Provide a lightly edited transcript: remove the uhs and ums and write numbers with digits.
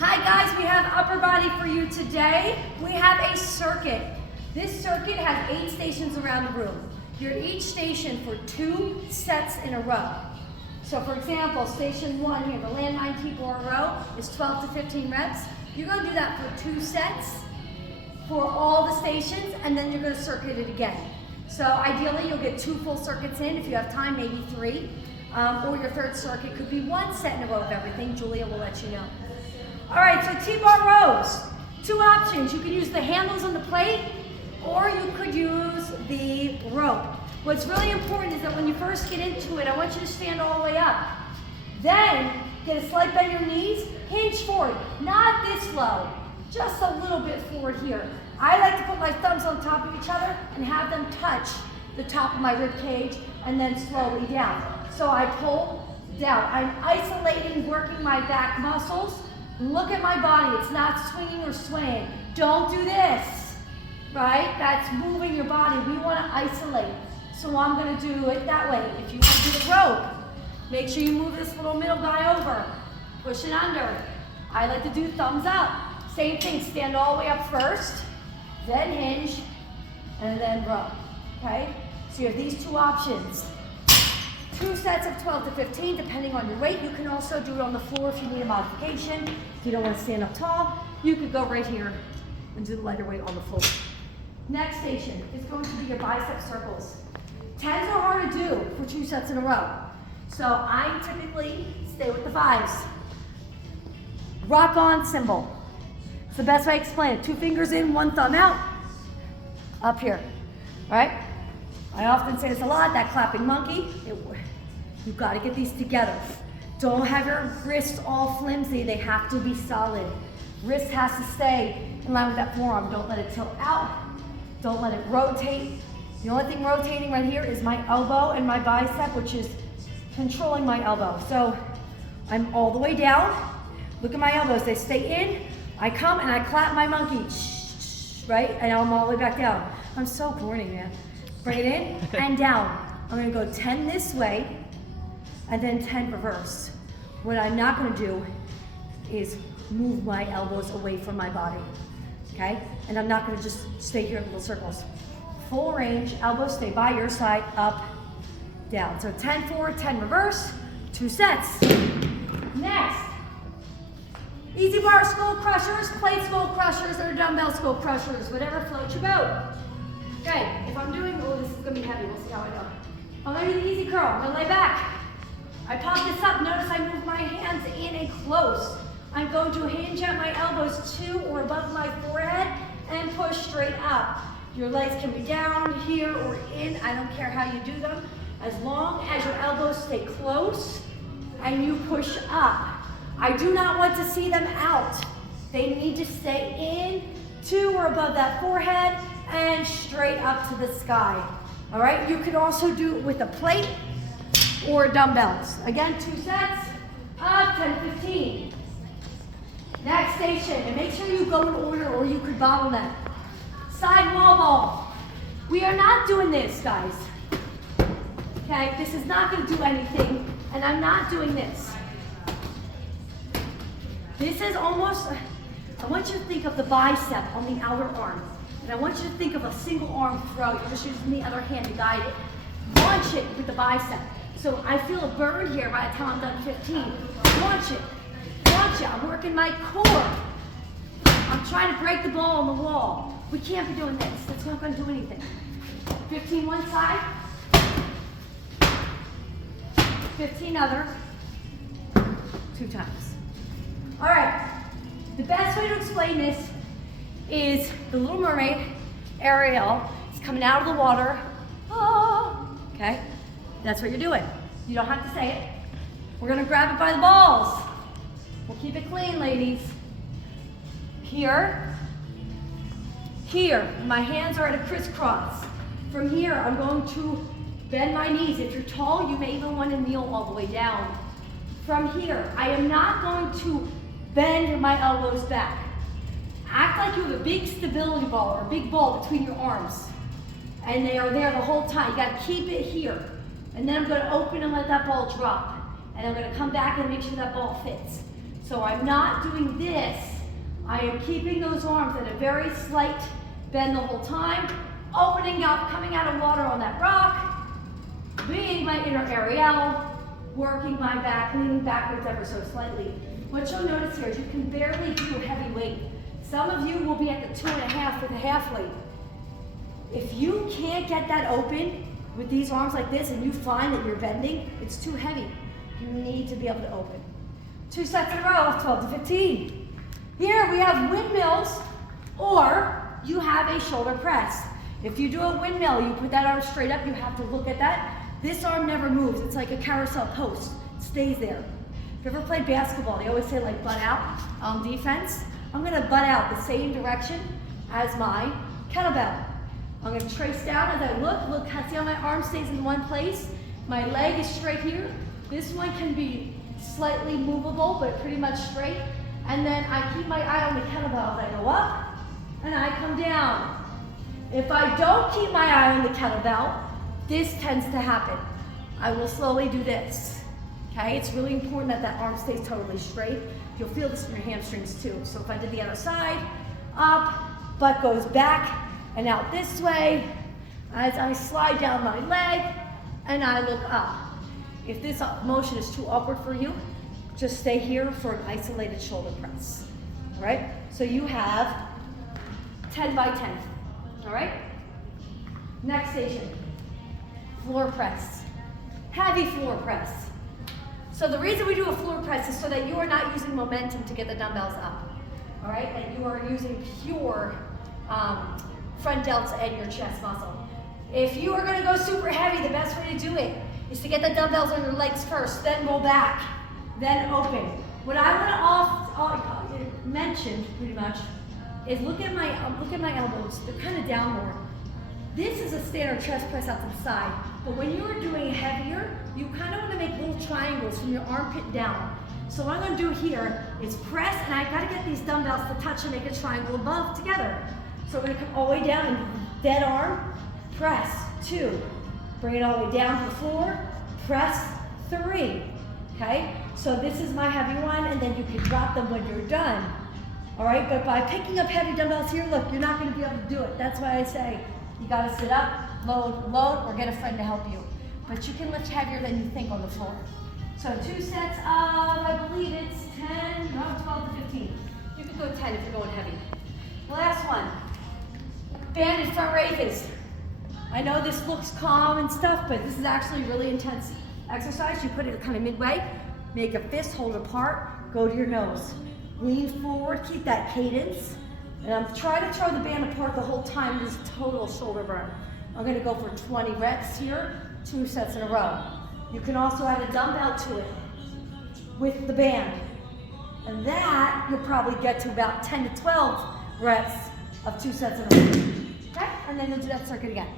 Hi guys, we have upper body for you today. We have a circuit. This circuit has 8 stations around the room. You're at each station for 2 sets in a row. So for example, station 1 here, the landmine T-bar row is 12 to 15 reps. You're going to do that for 2 sets for all the stations, and then you're going to circuit it again. So ideally, you'll get 2 full circuits in. If you have time, maybe 3. Or your third circuit could be 1 set in a row of everything. Julia will let you know. All right, so T-bar rows. 2 options. You could use the handles on the plate, or you could use the rope. What's really important is that when you first get into it, I want you to stand all the way up. Then, get a slight bend your knees, hinge forward. Not this low, just a little bit forward here. I like to put my thumbs on top of each other and have them touch the top of my rib cage and then slowly down. So I pull down. I'm isolating, working my back muscles. Look at my body. It's not swinging or swaying. Don't do this, right? That's moving your body. We want to isolate. So I'm going to do it that way. If you want to do the rope, make sure you move this little middle guy over. Push it under. I like to do thumbs up. Same thing. Stand all the way up first, then hinge, and then rope. Okay? So you have these 2 options. 2 sets of 12 to 15, depending on your weight. You can also do it on the floor if you need a modification. If you don't want to stand up tall, you could go right here and do the lighter weight on the floor. Next station is going to be your bicep circles. 10s are hard to do for 2 sets in a row. So I typically stay with the 5s. Rock on cymbal. It's the best way to explain it. 2 fingers in, 1 thumb out. Up here. All right? I often say this a lot, that clapping monkey. You've got to get these together. Don't have your wrists all flimsy. They have to be solid. Wrist has to stay in line with that forearm. Don't let it tilt out. Don't let it rotate. The only thing rotating right here is my elbow and my bicep, which is controlling my elbow. So I'm all the way down. Look at my elbows. They stay in. I come and I clap my monkey. Right? And I'm all the way back down. I'm so corny, man. Bring it in and down. I'm going to go 10 this way and then 10 reverse. What I'm not going to do is move my elbows away from my body. Okay? And I'm not going to just stay here in little circles. Full range, elbows stay by your side, up, down. So 10 forward, 10 reverse, 2 sets. Next, easy bar skull crushers, plate skull crushers, or dumbbell skull crushers, whatever floats your boat. Okay, if I'm doing, oh, this is gonna be heavy, we'll see how I go. I'm gonna do the easy curl, I'm gonna lay back. I pop this up, notice I move my hands in and close. I'm going to hinge at my elbows to or above my forehead and push straight up. Your legs can be down, here, or in, I don't care how you do them. As long as your elbows stay close and you push up. I do not want to see them out. They need to stay in, to or above that forehead, and straight up to the sky. All right, you could also do it with a plate or dumbbells. Again, 2 sets of 10, 15. Next station, and make sure you go in order or you could bottleneck. Side wall ball. We are not doing this, guys. Okay, this is not gonna do anything, and I'm not doing this. This is almost, I want you to think of the bicep on the outer arm. And I want you to think of a single arm throw. You're just using the other hand to guide it. Launch it with the bicep. So I feel a burn here by the time I'm done 15. Launch it. Launch it. I'm working my core. I'm trying to break the ball on the wall. We can't be doing this. That's not going to do anything. 15 one side. 15 other. 2 times. All right. The best way to explain this is the Little Mermaid, Ariel, is coming out of the water. Oh, okay? That's what you're doing. You don't have to say it. We're gonna grab it by the balls. We'll keep it clean, ladies. Here, here, my hands are at a crisscross. From here, I'm going to bend my knees. If you're tall, you may even want to kneel all the way down. From here, I am not going to bend my elbows back. Act like you have a big stability ball or a big ball between your arms. And they are there the whole time. You gotta keep it here. And then I'm gonna open and let that ball drop. And I'm gonna come back and make sure that ball fits. So I'm not doing this. I am keeping those arms at a very slight bend the whole time, opening up, coming out of water on that rock, being my inner Ariel, working my back, leaning backwards ever so slightly. What you'll notice here is you can barely do heavy weight. Some of you will be at the 2.5 with a half weight. If you can't get that open with these arms like this and you find that you're bending, it's too heavy. You need to be able to open. 2 sets in a row of 12 to 15. Here we have windmills, or you have a shoulder press. If you do a windmill, you put that arm straight up, you have to look at that. This arm never moves. It's like a carousel post. It stays there. If you ever played basketball, they always say like butt out on defense. I'm gonna butt out the same direction as my kettlebell. I'm gonna trace down as I look, see how my arm stays in one place? My leg is straight here. This one can be slightly movable, but pretty much straight. And then I keep my eye on the kettlebell as I go up, and I come down. If I don't keep my eye on the kettlebell, this tends to happen. I will slowly do this, okay? It's really important that that arm stays totally straight. You'll feel this in your hamstrings too. So if I did the other side, up, butt goes back and out this way, as I slide down my leg and I look up. If this motion is too awkward for you, just stay here for an isolated shoulder press, all right? So you have 10 by 10, all right? Next station, floor press, heavy floor press. So the reason we do a floor press is so that you are not using momentum to get the dumbbells up, all right? And you are using pure front delts and your chest muscle. If you are gonna go super heavy, the best way to do it is to get the dumbbells on your legs first, then roll back, then open. What I wanna mention pretty much is look at my elbows. They're kind of down more. This is a standard chest press out to the side, but when you are doing heavier, you kind of want to make little triangles from your armpit down. So what I'm going to do here is press, and I got to get these dumbbells to touch and make a triangle above together. So I'm going to come all the way down and dead arm, press, 2. Bring it all the way down to the floor, press, 3. Okay? So this is my heavy one, and then you can drop them when you're done. All right? But by picking up heavy dumbbells here, look, you're not going to be able to do it. That's why I say you got to sit up, load, or get a friend to help you. But you can lift heavier than you think on the floor. So 2 sets of, I believe it's 10, no, 12 to 15. You can go 10 if you're going heavy. The last one, banded front raises. I know this looks calm and stuff, but this is actually really intense exercise. You put it kind of midway, make a fist, hold apart, go to your nose. Lean forward, keep that cadence. And I'm trying to throw the band apart the whole time, this total shoulder burn. I'm gonna go for 20 reps here, 2 sets in a row. You can also add a dumbbell to it with the band. And that, you'll probably get to about 10 to 12 reps of 2 sets in a row. Okay, and then you'll do that circuit again.